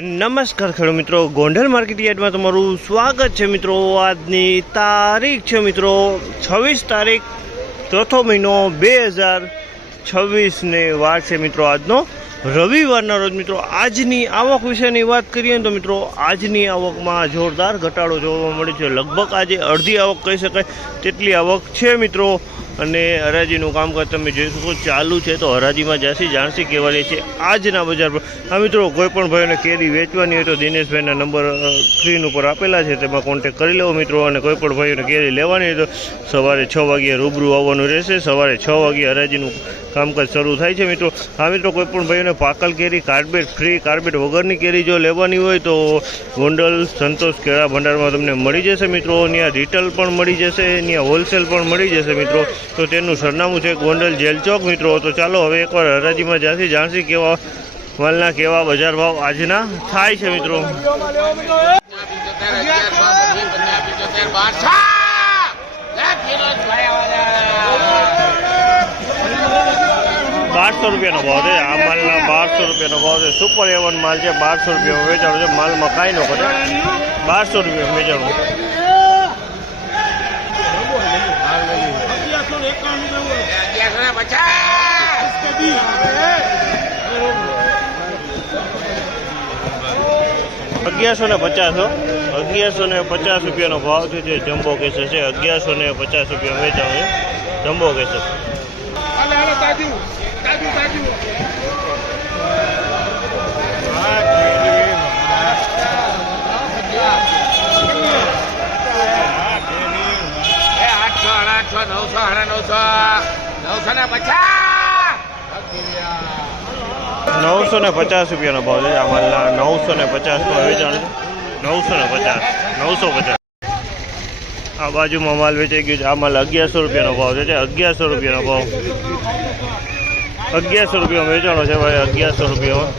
નમસ્કાર ખેડૂત મિત્રો, ગોંડલ માર્કેટ યાર્ડમાં તમારું સ્વાગત છે મિત્રો। આજની તારીખ છે મિત્રો 26 તારીખ ચોથો મહિનો 2026 ને વાર છે મિત્રો આજનો રવિવારના રોજ। મિત્રો આજની આવક વિશેની વાત કરીએ તો મિત્રો આજની આવકમાં જોરદાર ઘટાડો જોવા મળે છે। લગભગ આજે અડધી આવક કહી શકાય તેટલી આવક છે મિત્રો। અને હરાજીનું કામકાજ તમે જોઈ શકો ચાલુ છે। તો હરાજીમાં જાણસી કહેવાય છે આજના બજાર પર। હા મિત્રો, કોઈ પણ ભાઈઓને કેરી વેચવાની હોય તો દિનેશભાઈના નંબર સ્ક્રીન ઉપર આપેલા છે, તેમાં કોન્ટેક કરી લેવો મિત્રો। અને કોઈ પણ ભાઈઓને કેરી લેવાની હોય તો સવારે 6 વાગ્યે રૂબરૂ આવવાનું રહેશે। સવારે 6 વાગ્યે હરાજીનું કામકાજ શરૂ થાય છે મિત્રો। હા મિત્રો, કોઈ પણ ભાઈઓને પાકલ કેરી કાર્બેટ ફ્રી કાર્બેટ વગરની કેરી જો લેવાની હોય તો ગોંડલ સંતોષ કેળા ભંડારમાં તમને મળી જશે મિત્રો। ત્યાં રિટેલ પણ મળી જશે, ત્યાં હોલસેલ પણ મળી જશે મિત્રો। તો તેનું સરનામું છે ગોંડલ જેલ ચોક મિત્રો। તો ચાલો હવે એકવાર હરાજીમાં જાણસી કેવા માલના કેવા બજાર ભાવ આજના થાય છે મિત્રો। 1200 રૂપિયાનો ભાવ છે આ માલના। 1200 રૂપિયાનો ભાવ છે। સુપર A1 માલ છે। 1200 રૂપિયામાં વેચાણો છે। માલમાં કાંઈ ન ઘટે। 1200 રૂપિયામાં વેચાણો। 1150 રૂપિયાનો ભાવ છે જે જમ્બો કેસર છે। 1150 રૂપિયા વેચાણો છે જમ્બો કેસર। 950 રૂપિયાનો ભાવ છે આ માલના। 950 વેચાણ છે। 950 950। આ બાજુમાં માલ વેચાઈ ગયો છે આ માલ 1100 રૂપિયાનો ભાવ છે। 1100 રૂપિયાનો ભાવ। 1100 રૂપિયામાં વેચાણો છે ભાઈ। 1100 રૂપિયામાં।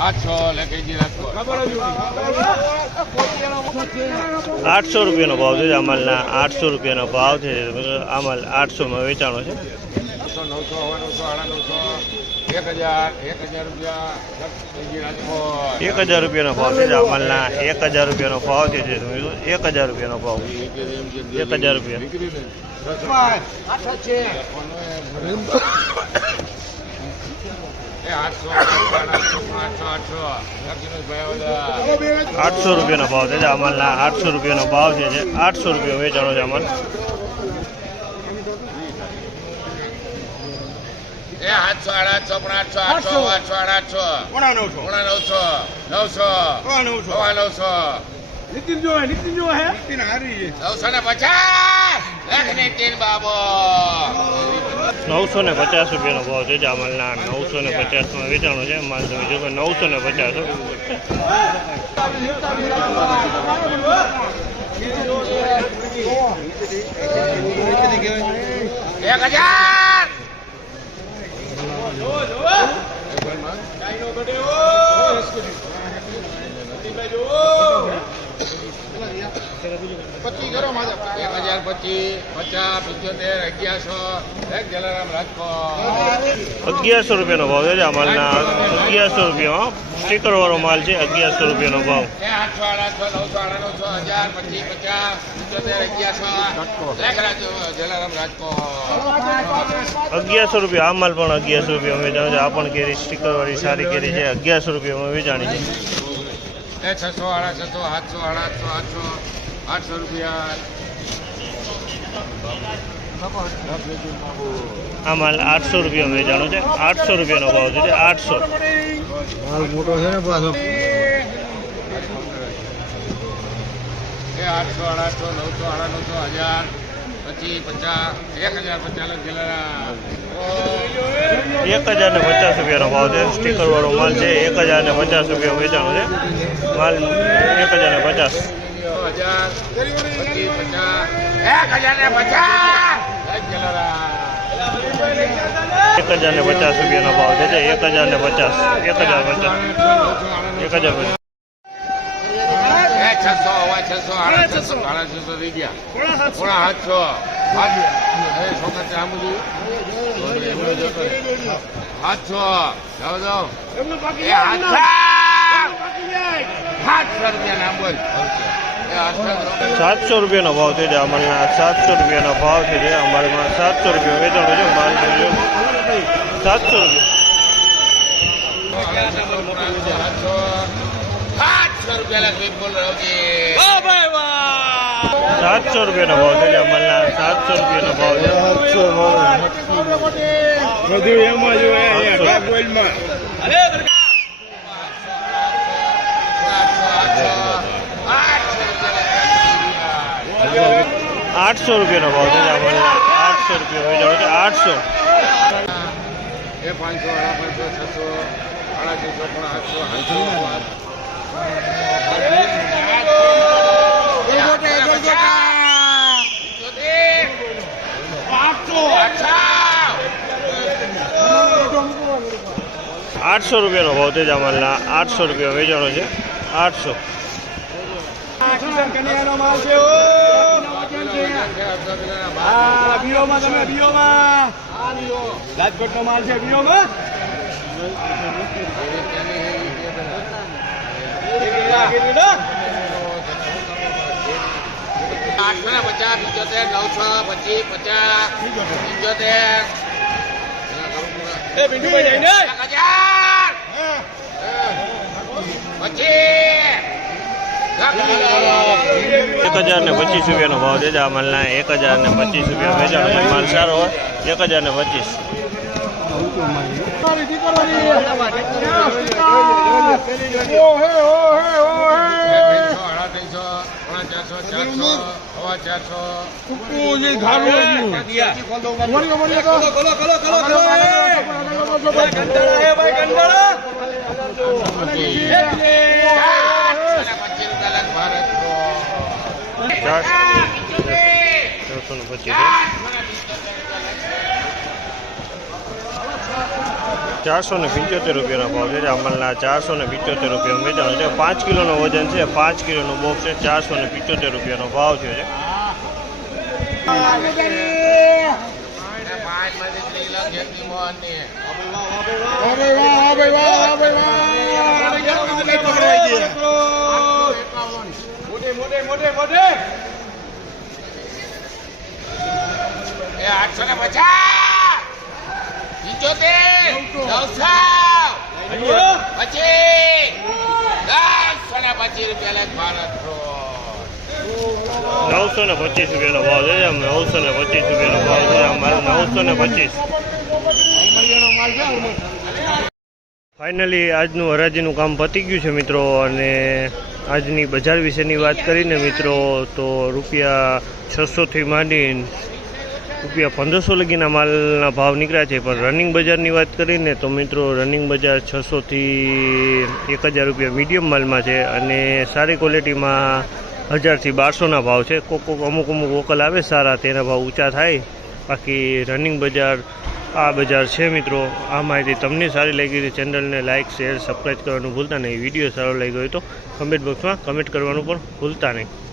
800 રૂપિયાનો ભાવ છે આ માલના। 800 રૂપિયાનો ભાવ છે આ માલ। 800માં વેચાણો છે। 1000 રૂપિયાનો ભાવ છે આ માલના। 1000 રૂપિયાનો ભાવ છે 1000 રૂપિયાનો ભાવ। 1000 રૂપિયા। 800 રૂપિયાનો ભાવ છે આ માલના। 800 રૂપિયાનો ભાવ છે 800 રૂપિયા વેચાણો છે આ માલ। 950 રૂપિયાનો ભાવ છે આ માલના। 950માં વેચાણો છે માલ। તમે જો 950। 1100 રૂપિયાનો ભાવ છે આ માલના। 1100 રૂપિયામાં સ્ટીકર વાળો માલ છે। 1100 રૂપિયાનો ભાવ। 1100 રૂપિયા આ માલ પણ 1100 રૂપિયામાં વેચાણો છે। આ પણ કેરી સ્ટીકર વાળી સારી કેરી છે। 1100 રૂપિયામાં વેચાણી છે। 600, 700, 800 રૂપિયા। આ માલ 800 રૂપિયામાં વેચાણો છે। 800 રૂપિયાનો ભાવ છે 800। માલ મોટો છે ને પાછો। 800, 900, 1000, 1050 રૂપિયાનો ભાવ છે। સ્ટીકર વાળો માલ છે। 1050 રૂપિયા વેચાણો છે માલ। 1050। 1050 રૂપિયાનો ભાવ છે 1050। 1050। 600, 600, 800 થઈ ગયા। 700 છોકરા આમ બધું 800 જાઓ જાઓ એ 800 રૂપિયા ના બોલ એ 800 700 રૂપિયાનો ભાવ થઈ જાય અમારના 700 રૂપિયાનો ભાવ થઈ જાય અમારામાં 700 રૂપિયા વેચાણ છે માલ જોજો 700 રૂપિયા 800 રૂપિયા લાગે બોલ રવજી 700 રૂપિયાનો ભાવ થઈ જાય અમારના 700 રૂપિયાનો ભાવ છે બધું એમાં જ હોય અહીંયા ગોલમાં 800 રૂપિયાનો ભાવ છે અમારા 800 રૂપિયા વેચાણ છે 800 એ 500 800 રૂપિયાનો ભાવ છે અમારા 800 રૂપિયા વેચાણો છે 800 રાજકોટનો માલ છે બીઓમાં 1025 રૂપિયાનો ભાવ છે આ માલના 1025 રૂપિયા વેચાણ છે માલ સારો હોય 1025 475 રૂપિયાનો ભાવ છે અમલના 475 રૂપિયા વેચાણ છે 5 કિલોનો વજન છે 5 કિલોનો બોક્સ છે 475 રૂપિયાનો ભાવ છે ₹925 રૂપિયાનો ભાવ છે 925 રૂપિયાનો ભાવ છે અમારે 925 ફાઇનલી આજનું હરાજીનું કામ પતી ગયું છે મિત્રો અને આજની બજાર વિશેની વાત કરીને મિત્રો તો ₹600 થી માંડીને ₹1500 લગીના માલના ભાવ નીકળ્યા છે પણ રનિંગ બજારની વાત કરીને તો મિત્રો રનિંગ બજાર 600 થી 1000 રૂપિયા મીડિયમ માલમાં છે અને સારી ક્વોલિટીમાં 1000 થી 1200ના ભાવ છે અમુક વોકલ આવે સારા તેના ભાવ ઊંચા થાય બાકી રનિંગ બજાર આ બજાર છે મિત્રો આ માહિતી તમને સારી લાગી તો ચેનલને લાઇક શેર સબસ્ક્રાઈબ કરવાનું ભૂલતા નહીં વિડીયો સારો લાગ્યો હોય તો કમેન્ટ બોક્સમાં કમેન્ટ કરવાનું પણ ભૂલતા નહીં